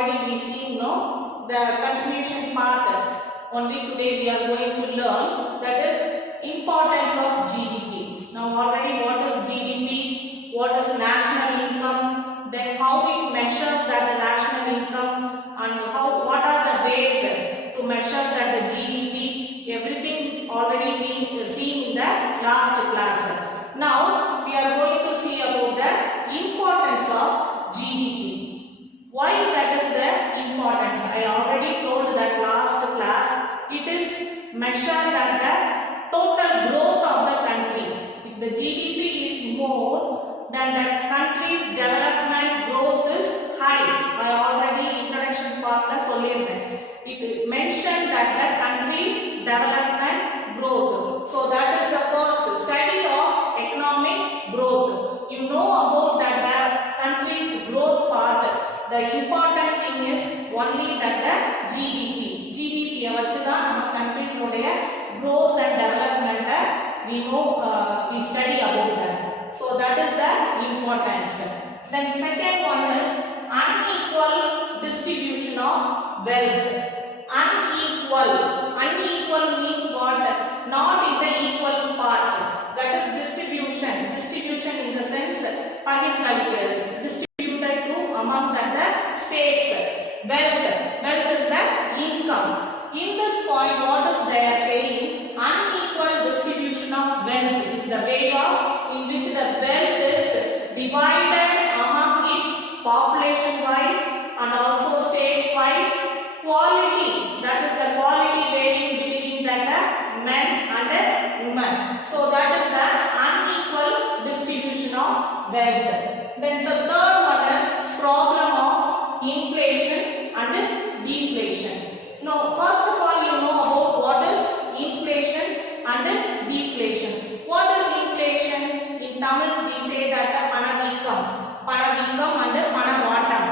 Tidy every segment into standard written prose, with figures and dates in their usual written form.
already we seen the continuation part. Only today we are going to learn that is importance of GDP. Now already what is GDP, what is national income, then how it measures that the national income, and what are the ways to measure that the GDP, everything already been seen in the last class. Now we are going to see about the importance of GDP. Why that is the importance? I already told that last class. It is measured at the total growth of the country. If the GDP is more, then the country's development growth is high. I already introduction part sollirukken. It mentioned that the country's development growth. So that is the first study of economic growth. You know about that the country's growth part. The important thing is only that the GDP. GDP vachudha நம்ம countries உடைய growth and development we know we study about that. So that is the importance. Then second one is unequal distribution of wealth. Unequal means what? Not in the equal part. That is distribution. Distribution in the sense distributed to among the states. Wealth is the income. In this point, what is they are saying? Unequal distribution of wealth is the way of in which the wealth is divided among its population wise and also states wise. Quality, that is the quality varying between the men and the women. So that is the unequal distribution of wealth. Then the third one is problem of inflation and deflation. Now first of all you know about what is inflation and deflation. What is inflation? In Tamil we say that panavīkkam and panavātam.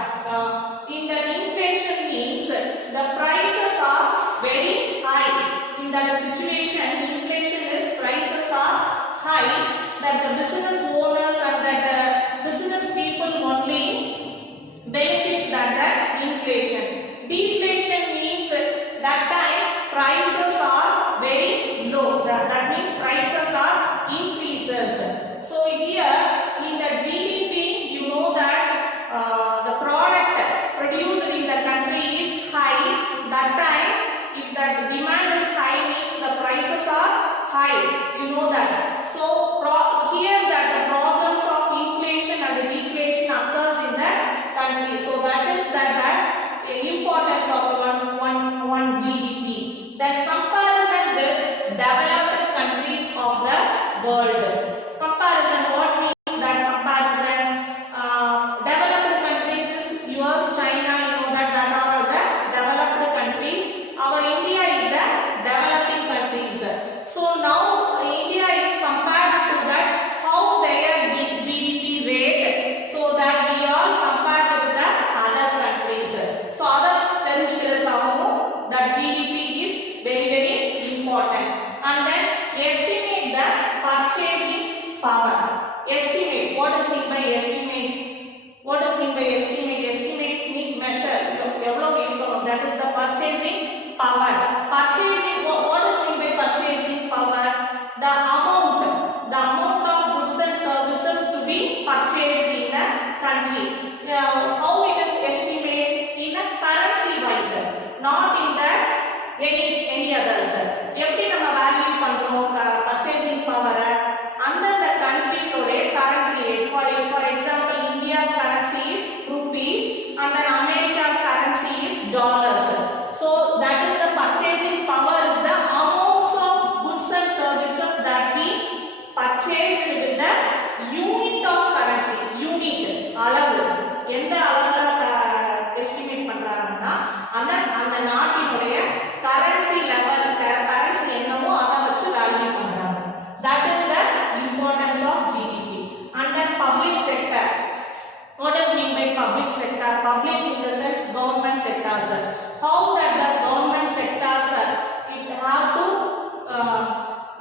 In the inflation means the prices are very high. In that situation, inflation is prices are high, that the business owners and that business people only benefits that the inflation. Deflation means that time prices are very low. That means prices are increases. So here in the GDP, you know that the product produced in the country is high. That time, if that demand is high, means the prices are high. You know that. So here that the problems of inflation and deflation occurs in the country. So that is that importance of one GDP. Then comparison with developed countries of the world. Comparison, what means that comparison? Developed countries is US, China, you know that are the developed countries. Our India is the developing countries. So now India is compared to that, how their GDP rate, so that we are compared with the other countries. So other that GDP is very important. And then estimate the purchasing power. Estimate. What does mean by estimate? What does mean by estimate? Estimate means measure. That is the purchasing power. Purchasing. What does mean by purchasing power? The amount of goods and services to be purchased in the country. Now, how it is estimated? In a currency wise, not in the any others. எப்படி நம்ம value பண்றோம் purchasing power under the countries or currency rate. For example, India's currency is rupees and then America's currency is dollars. So that is the purchasing power is the amounts of goods and services that we purchased with the unit of currency. Unit அளவு எந்த அளவுல estimate பண்றாங்கன்னா அந்த நாட்டினுடைய currency level currency என்னமோ அதை வச்சு value பண்றாங்க. That is the importance of GDP. And then public sector. What does mean by public sector? Public in the sense government sectors. How that the government sectors it have to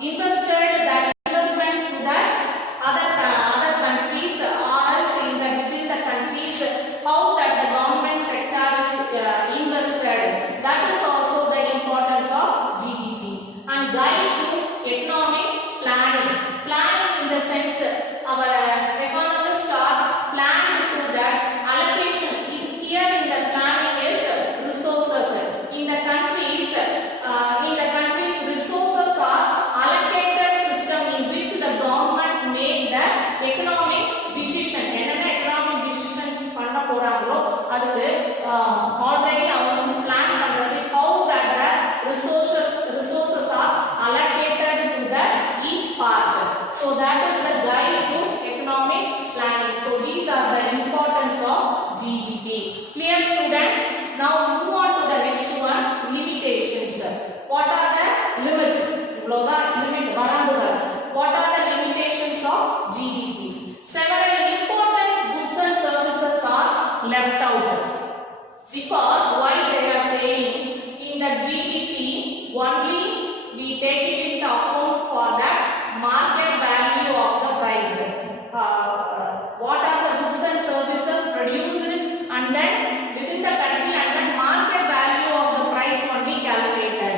invest that investment to that other countries or else within the countries. How that the government sector is Because why they are saying in the GDP only we take it into account for the market value of the price. What are the goods and services produced and then within the country and then market value of the price only calculated.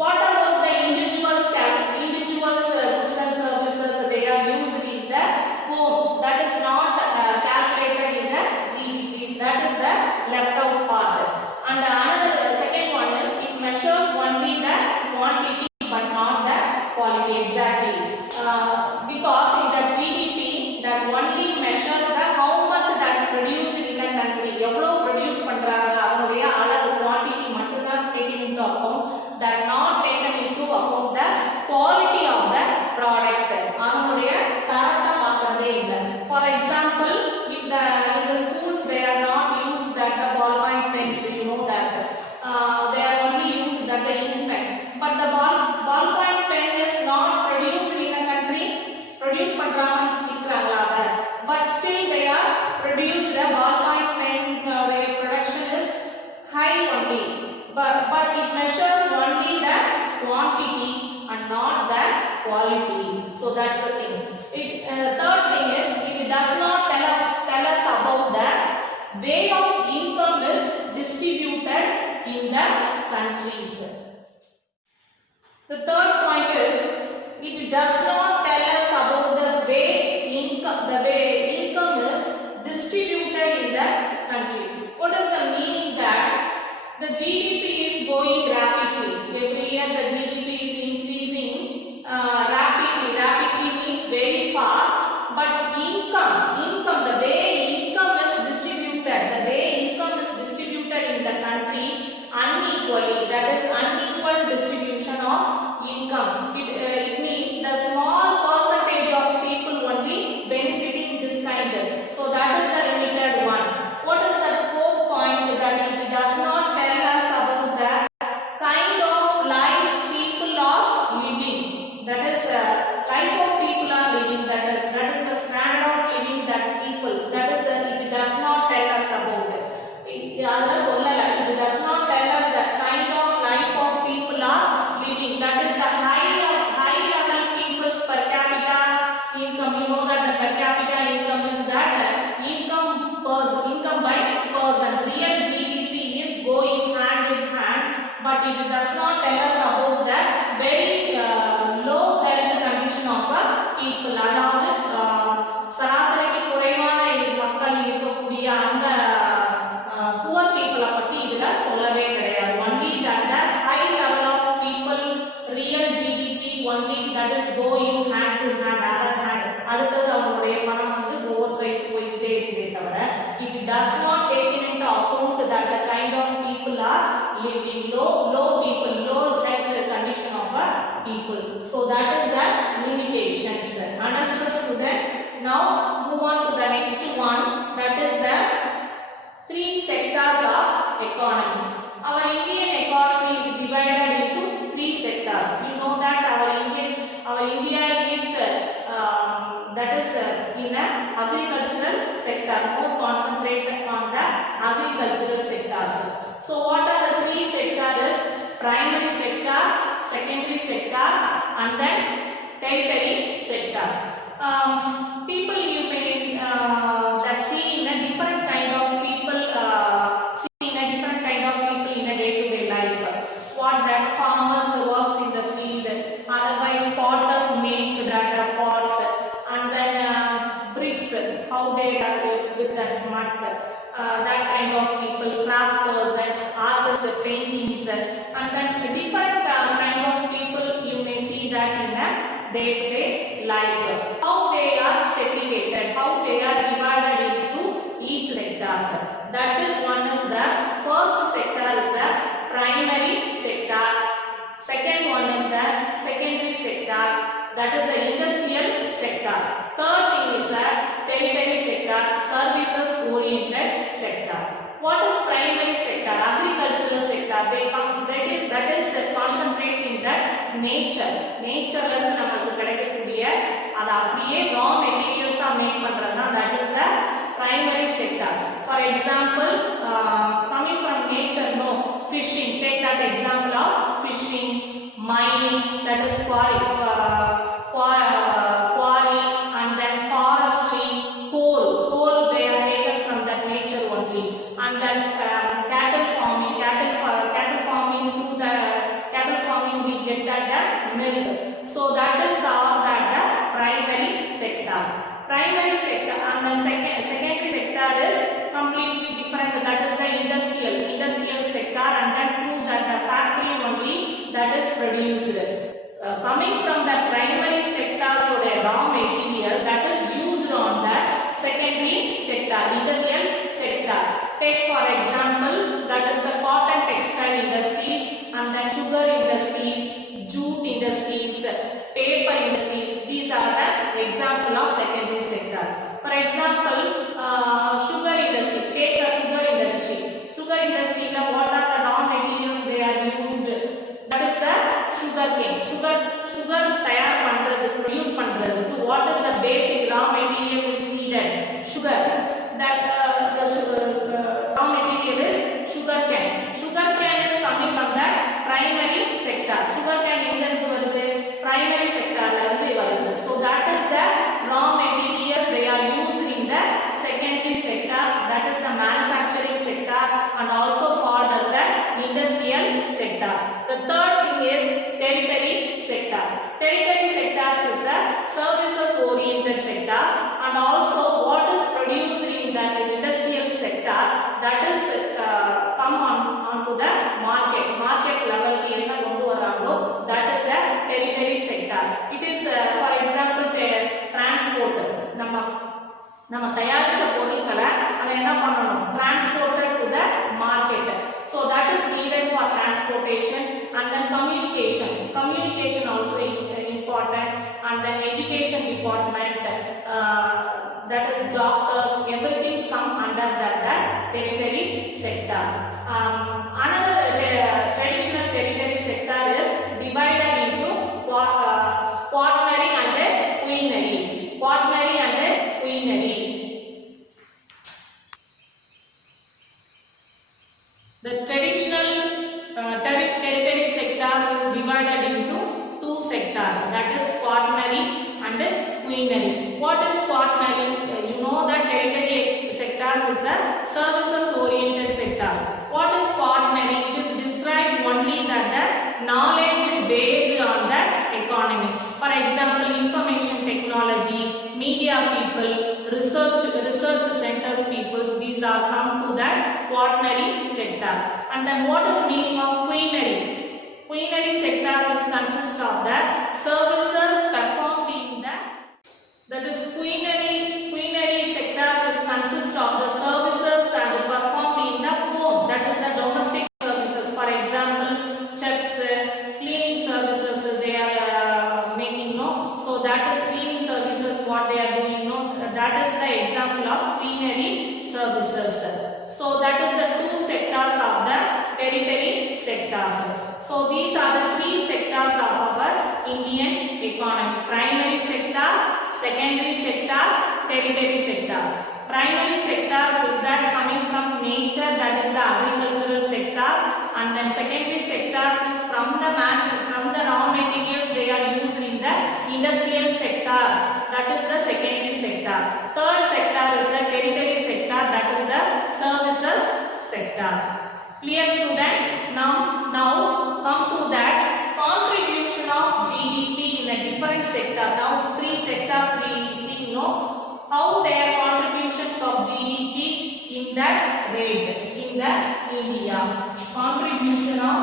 What about the individuals goods and services they are used in the home, that is not calculated in the GDP, that is the left out part. And another second one is it measures only the quantity but not the quality exactly. Because in the GDP that only measures the how much that produced in the country, எவ்வளோ produce பண்றாங்க அவங்களுடைய அளவு quantity மட்டும் தான் taken into account, that not taken into account the quality of the product. அவங்களுடைய தரத்தை பார்க்கவே இல்லை. For example, if in the schools they are not used that the ballpoint pens, you know that they are only used that the ink pen, but the ballpoint pen is not produced in the country, produce பண்றாங்க இருக்கிறாங்க, but still they are produced the ballpoint pen production is high only, but it measures only the quantity and not the quality. So that's the thing. Third thing is it does not tell us about the way of income is distributed in the countries. The third point is it does not tell us about the way income is distributed in the country. What is the meaning that the GDP is going rapidly? Every year the GDP is increasing rapidly. Rapidly means very fast. But income, the way income is distributed in the country unequally. That is unequal distribution of income. It means the small percentage of people only benefiting this kind. So that is the limited one. What is the fourth point? That it does not tell us about the kind of life people are living. That is life of people are living. That is the standard of living that people. That is it does not tell us about it. It does not tell us the kind of life of people are living. That is the high level people's per capita income. You know that the per capita income is that income by person. Real GDP is going hand in hand, but it does not tell us about the very low health condition of people. அதாவது சராசரிக்கு குறைவான மக்கள் இருக்கக்கூடிய அந்த poor people பத்தி இதுல சொல்லவே கிடையாது. Only that high level of people, real GDP only that is going hand to hand, other hand. அடுத்தது அவங்களுடைய பணம் வந்து ஓவர் போயிட்டே இருக்கே தவிர it does not take into account that the kind of people are living low health condition of people. So that is the limitations. Understood students? Now move on to the next one, that is the three sectors of economy. Our Indian economy is divided into three sectors. You know that our India is that is in a agricultural sector, more concentrated on the agricultural sectors. So what are the three sectors? Primary sector, secondary sector, and then tertiary sector. People you may that see in a different kind of people in a day-to-day life. What that farmers works in the field, otherwise potters make that pots, and then bricks, how they are with that mud. That kind of people, crafters, artists, paintings, and then different kind of people you may see that in a day-to-day life. How they are segregated, how they are divided into each sectors. That is one is the first sector is the primary sector. Second one is the secondary sector. That is the industrial sector. Third thing is the tertiary sector, services oriented sector. What is primary sector? Agricultural sector. That is concentrating the nature. Nature வந்து நமக்கு கிடைக்கக்கூடிய அது அப்படியே raw materials make பண்றதுனா that is the primary sector. For example, coming from then secondary sector is completely different, that is the industrial sector, and then through that the factory only that is produced. Coming from the primary sector, so the raw material that is used on that secondary sector, industrial sector. Take for example, that is the cotton textile industries, and then sugar industries, jute industries, paper industries. These are the example of secondary sector. For example, sugar industry. Take the sugar industry. Sugar industry, what are the raw materials they are used? That is the sugar cane. Sugar தயார் பண்றது, produce பண்றதுக்கு what is the basic raw material is needed? Sugar. That the raw material is sugar cane. Sugar cane is coming from the primary sector. Sugar cane எங்க இருந்து வருது? Primary sector ல இருந்து வருது. So that is the raw materials they are used in the secondary sector, that is the manufacturing sector, and also called as the industrial sector. The third thing is tertiary sector. Tertiary sector is the services oriented sector, and also what is produced in that industrial sector that is come onto the market level க்கு என்ன கொண்டு வராங்களோ that is a tertiary sector. It is for example transport. நம்ம தயாரிச்ச பொருட்களை அதை என்ன பண்ணணும்? Transported to the market. So that is needed for transportation, and then communication also important, and then education department, that is doctors, everything come under that tertiary sector. Another traditional tertiary sector is divided into quaternary and quinary. The traditional tertiary sectors is divided into two sectors, that is quaternary and quinary. What is quaternary? You know that tertiary sectors is a services oriented sectors. What is quaternary? It is described only that the knowledge based on the economy. For example, information technology, media people, research centers people, these are come to that quaternary sector. And then what is meaning of quinary? Quinary sectors is consist of the services performed in the, that is quinary sectors is consist of the services and performed in the home, that is the domestic services. For example, chefs, cleaning services they are making, no? So that is cleaning services what they are doing, no? That is the example of quinary services. So that is the two sectors of the tertiary sectors. So these are the three sectors of our Indian economy: primary sector, secondary sector, tertiary sector. Primary sectors is that coming from nature, that is the agricultural sector, and then secondary sectors is from the raw materials they are used in the industrial sector, that is the secondary sector. Third sector is the tertiary sector, that is the services sector. Clear students? Now come to that contribution of GDP in the different sectors. Now three sectors we see, how their contributions of GDP in that rate in the India. Contribution of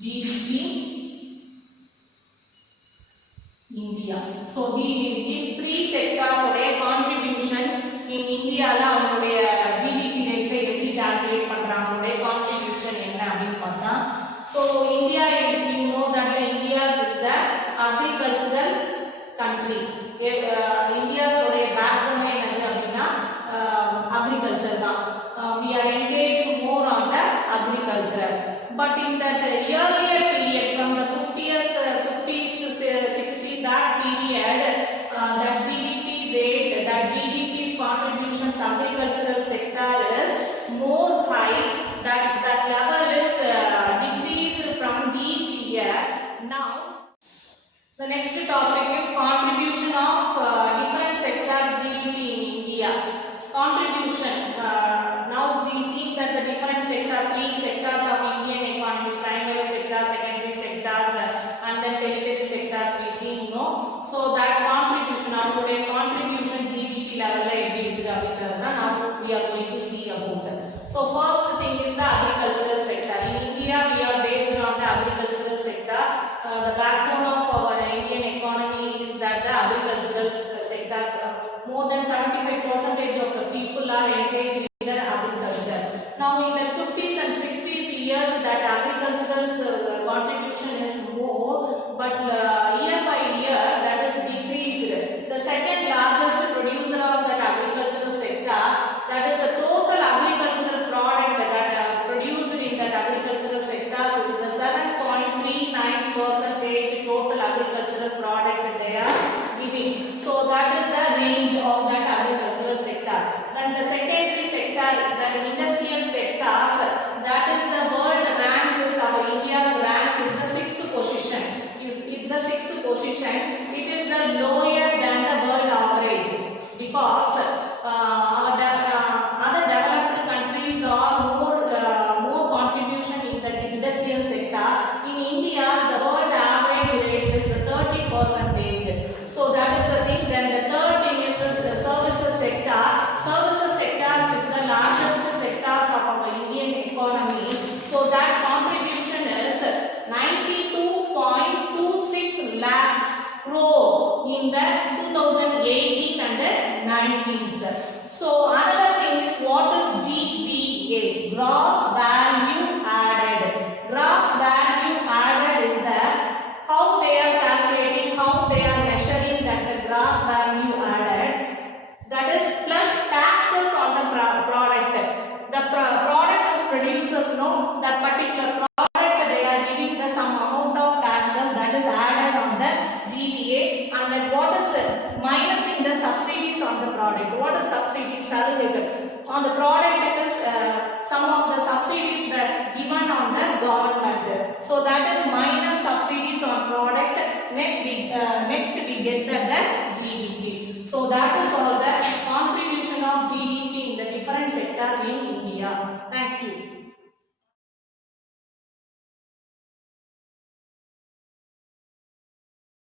GDP India. So these three sectors contribution in India la அவங்களுடைய GDP rate எப்படி calculate பண்றாங்க, அவங்களுடைய contribution என்ன அப்படினு பார்த்தா. So India is, you know that India is the agricultural country. India's backbone என்னது அப்படினா agriculture தான். We are engaged more on the agriculture. But in that earlier period from the 50s, 60s, that period, that அதோடைய contribution GDP level எப்படி இருக்குது அப்படிங்கறத now we are going to see about. So first thing is the agricultural sector. In India we are based on the agricultural sector. The backbone of our Indian economy is that the agricultural sector. More than 75% of the people are engaged in the agriculture. Now in the 50s and 60s years that agricultural contribution is more, but year by year that is decreased. The second largest producer of that agricultural sector, that is the total agricultural product that produced in that agricultural sector, is the 7.39% total agricultural product they are giving. So that is the range of that agricultural sector. Then the secondary sector, that industrial sectors, that is the world rank is our India's rank is the 6th position. If the 6th position, it is the lower than the world average, because other developed countries are more contribution in the industrial sector. In India, the world average rate is 30%. So that is the thing. Then the third thing is the services sector. Services sectors is the largest sectors of our Indian economy. So that contribution is 92.26 lakhs crore in the 2018 and 19. So another thing is what is GVA, gross value added. Gross value added is the how they are calculating, how they are measuring that the gross value added, that is plus taxes on the product. The product is producers know that particular product they are giving the some amount of taxes that is added on the GVA, and then what is minusing the subsidies on the product. What is subsidies? On the product it is some of the subsidies that given on the government. So that is minus subsidies on product. Next we get the GDP. So that